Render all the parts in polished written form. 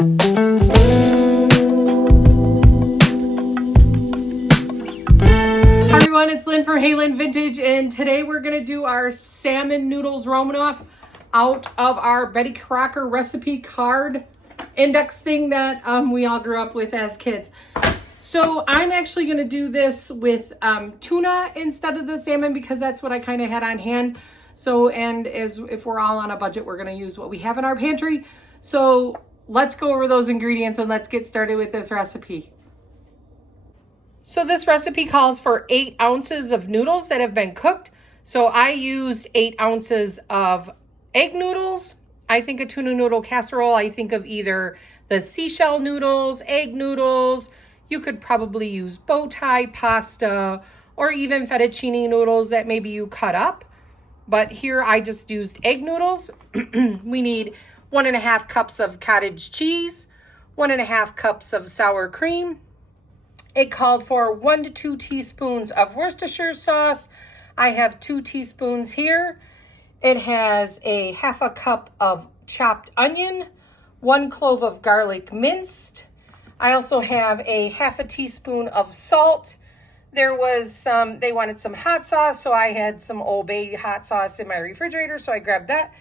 Hi everyone, it's Lynn from Hey Lynn Vintage, and today we're going to do our salmon noodles Romanoff out of our Betty Crocker recipe card index thing that we all grew up with as kids. So I'm actually going to do this with tuna instead of the salmon because that's what I kind of had on hand. So, and as if we're all on a budget, we're going to use what we have in our pantry. So let's go over those ingredients and let's get started with this recipe. So this recipe calls for 8 ounces of noodles that have been cooked. So I used 8 ounces of egg noodles. I think a tuna noodle casserole, I think of either the seashell noodles, egg noodles. You could probably use bow tie pasta or even fettuccine noodles that maybe you cut up. But here I just used egg noodles. We need 1.5 cups of cottage cheese, 1.5 cups of sour cream. It called for 1 to 2 teaspoons of Worcestershire sauce. I have 2 teaspoons here. It has a 1/2 cup of chopped onion, 1 clove of garlic minced. I also have a 1/2 teaspoon of salt. There was some, they wanted some hot sauce, so I had some Old Bay hot sauce in my refrigerator, so I grabbed that.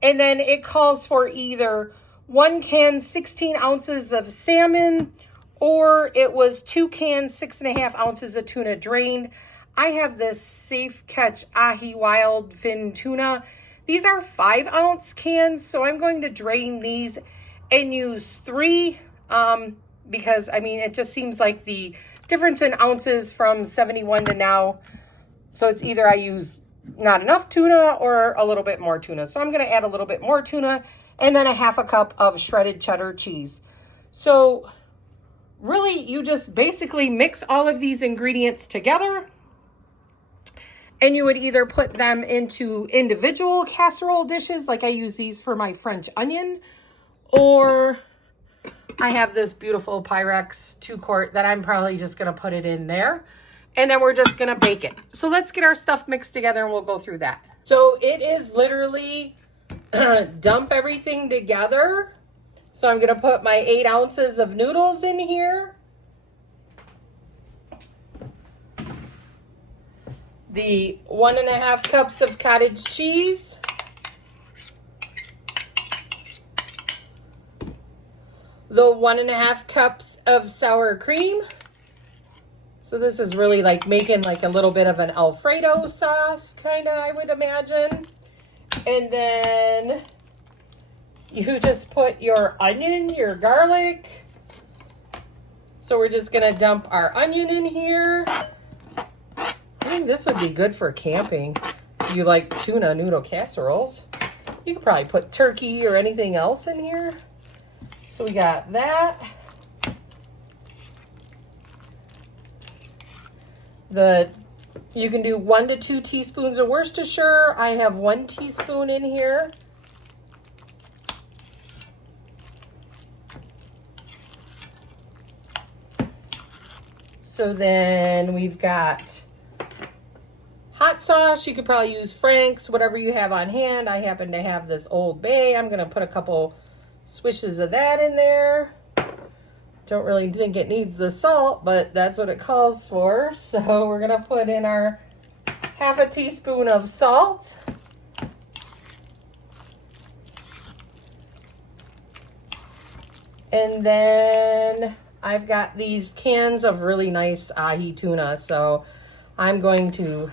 And then it calls for either 1 can, 16 ounces of salmon, or it was 2 cans, 6.5 ounces of tuna drained. I have this Safe Catch Ahi Wild Fin tuna. These are 5-ounce cans, so I'm going to drain these and use 3 because, I mean, it just seems like the difference in ounces from 71 to now. So it's either I use not enough tuna or a little bit more tuna. So I'm going to add a little bit more tuna and then a 1/2 cup of shredded cheddar cheese. So really, you just basically mix all of these ingredients together and you would either put them into individual casserole dishes, like I use these for my French onion, or I have this beautiful Pyrex 2-quart that I'm probably just going to put it in there. And then we're just going to bake it. So let's get our stuff mixed together and we'll go through that. So it is literally dump everything together. So I'm going to put my 8 ounces of noodles in here. The 1.5 cups of cottage cheese. The 1.5 cups of sour cream. So this is really like making like a little bit of an Alfredo sauce, kind of, I would imagine. And then you just put your onion, your garlic. So we're just gonna dump our onion in here. I think this would be good for camping. If you like tuna noodle casseroles, you could probably put turkey or anything else in here. So we got that. You can do 1 to 2 teaspoons of Worcestershire. I have 1 teaspoon in here. So then we've got hot sauce. You could probably use Frank's, whatever you have on hand. I happen to have this Old Bay. I'm going to put a couple swishes of that in there. Don't really think it needs the salt, but that's what it calls for. So we're going to put in our 1/2 teaspoon of salt. And then I've got these cans of really nice ahi tuna. So I'm going to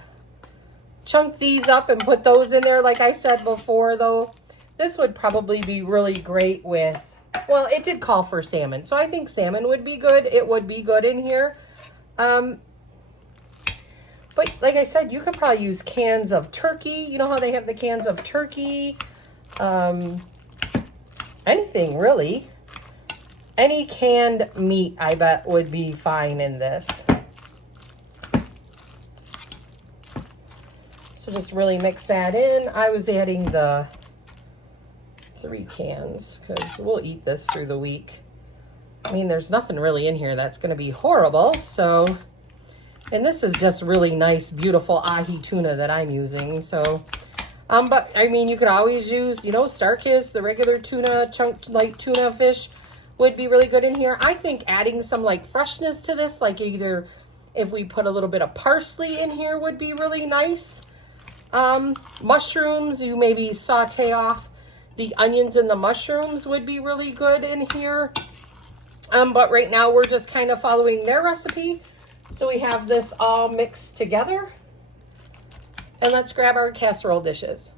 chunk these up and put those in there. Like I said before, though, this would probably be really great with, well, it did call for salmon. So I think salmon would be good. It would be good in here. But like I said, you could probably use cans of turkey. You know how they have the cans of turkey? Anything, really. Any canned meat, I bet, would be fine in this. So just really mix that in. I was adding the 3 cans because we'll eat this through the week. I mean, there's nothing really in here that's going to be horrible. So, and this is just really nice, beautiful ahi tuna that I'm using. So, but I mean, you could always use, you know, Starkist, the regular tuna, chunked light tuna fish. would be really good in here. I think adding some like freshness to this, like either if we put a little bit of parsley in here would be really nice. Mushrooms, you maybe saute off the onions and the mushrooms would be really good in here. But right now we're just kind of following their recipe. So we have this all mixed together. And let's grab our casserole dishes.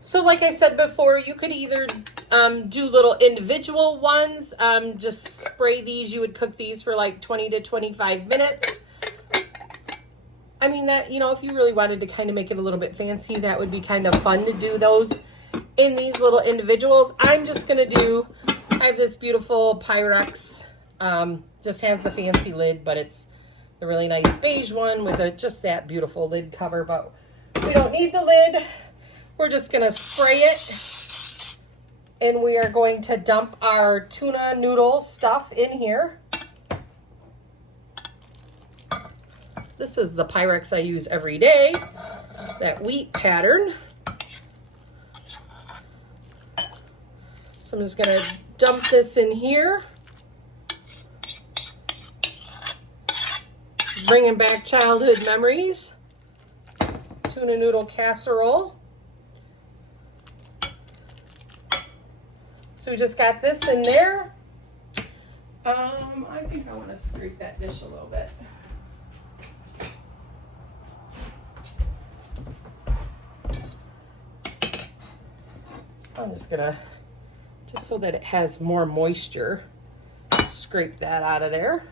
So like I said before, you could either do little individual ones. Just spray these. You would cook these for like 20 to 25 minutes. I mean, that, you know, if you really wanted to kind of make it a little bit fancy, that would be kind of fun to do those in these little individuals. I'm just going to do, I have this beautiful Pyrex, just has the fancy lid, but it's the really nice beige one with just that beautiful lid cover, but we don't need the lid. We're just going to spray it, and we are going to dump our tuna noodle stuff in here. This is the Pyrex I use every day, that wheat pattern. So I'm just going to dump this in here. Bringing back childhood memories. Tuna noodle casserole. So we just got this in there. I think I want to scrape that dish a little bit. I'm just gonna, just so that it has more moisture, scrape that out of there.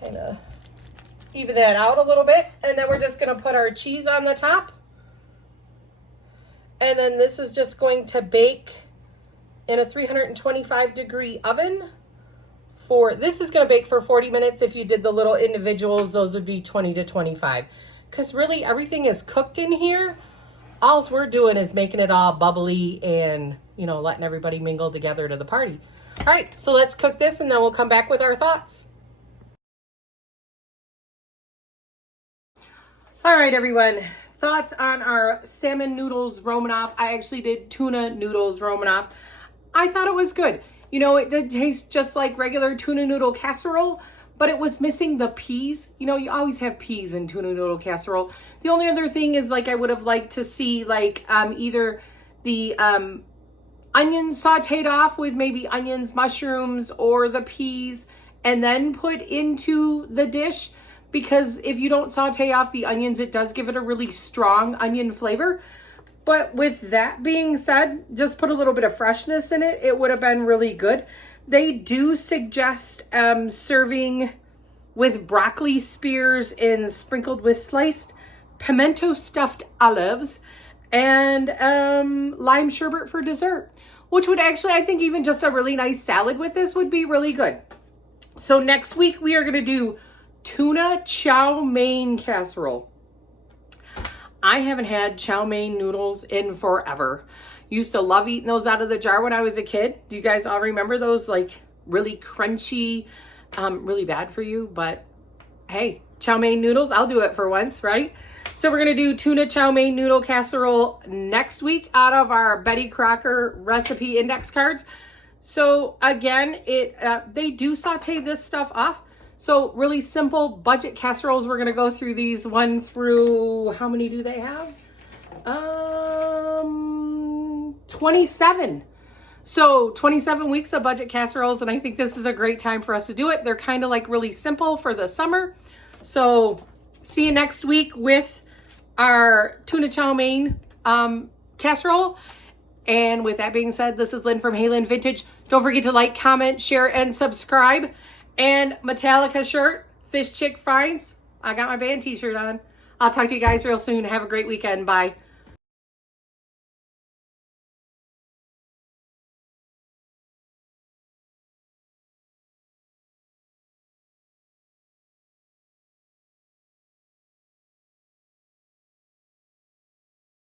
Kind of even that out a little bit, and then we're just gonna put our cheese on the top. And then this is just going to bake in a 325-degree oven for, this is gonna bake for 40 minutes. If you did the little individuals, those would be 20 to 25. Because really everything is cooked in here. All we're doing is making it all bubbly and, you know, letting everybody mingle together to the party. All right, so let's cook this and then we'll come back with our thoughts. All right, everyone. Thoughts on our salmon noodles Romanoff. I actually did tuna noodles Romanoff. I thought it was good. You know, it did taste just like regular tuna noodle casserole, but it was missing the peas. You know, you always have peas in tuna noodle casserole. The only other thing is, like, I would have liked to see, like, either the onions sauteed off with maybe onions, mushrooms, or the peas, and then put into the dish. Because if you don't saute off the onions, it does give it a really strong onion flavor. But with that being said, just put a little bit of freshness in it. It would have been really good. They do suggest serving with broccoli spears and sprinkled with sliced pimento stuffed olives and lime sherbet for dessert, which would actually, I think even just a really nice salad with this would be really good. So next week we are going to do Tuna Chow Mein Casserole. I haven't had chow mein noodles in forever. Used to love eating those out of the jar when I was a kid. Do you guys all remember those, like, really crunchy, really bad for you, but hey, chow mein noodles, I'll do it for once, right? So we're gonna do tuna chow mein noodle casserole next week out of our Betty Crocker recipe index cards. So again, they do saute this stuff off. So really simple budget casseroles. We're gonna go through these 1 through, how many do they have? 27. So 27 weeks of budget casseroles, and I think this is a great time for us to do it. They're kind of like really simple for the summer. So see you next week with our tuna chow mein casserole. And with that being said, this is Lynn from Hey Lynn Vintage. Don't forget to like, comment, share, and subscribe. And Metallica shirt, Fish Chick Finds. I got my band t-shirt on. I'll talk to you guys real soon. Have a great weekend. Bye.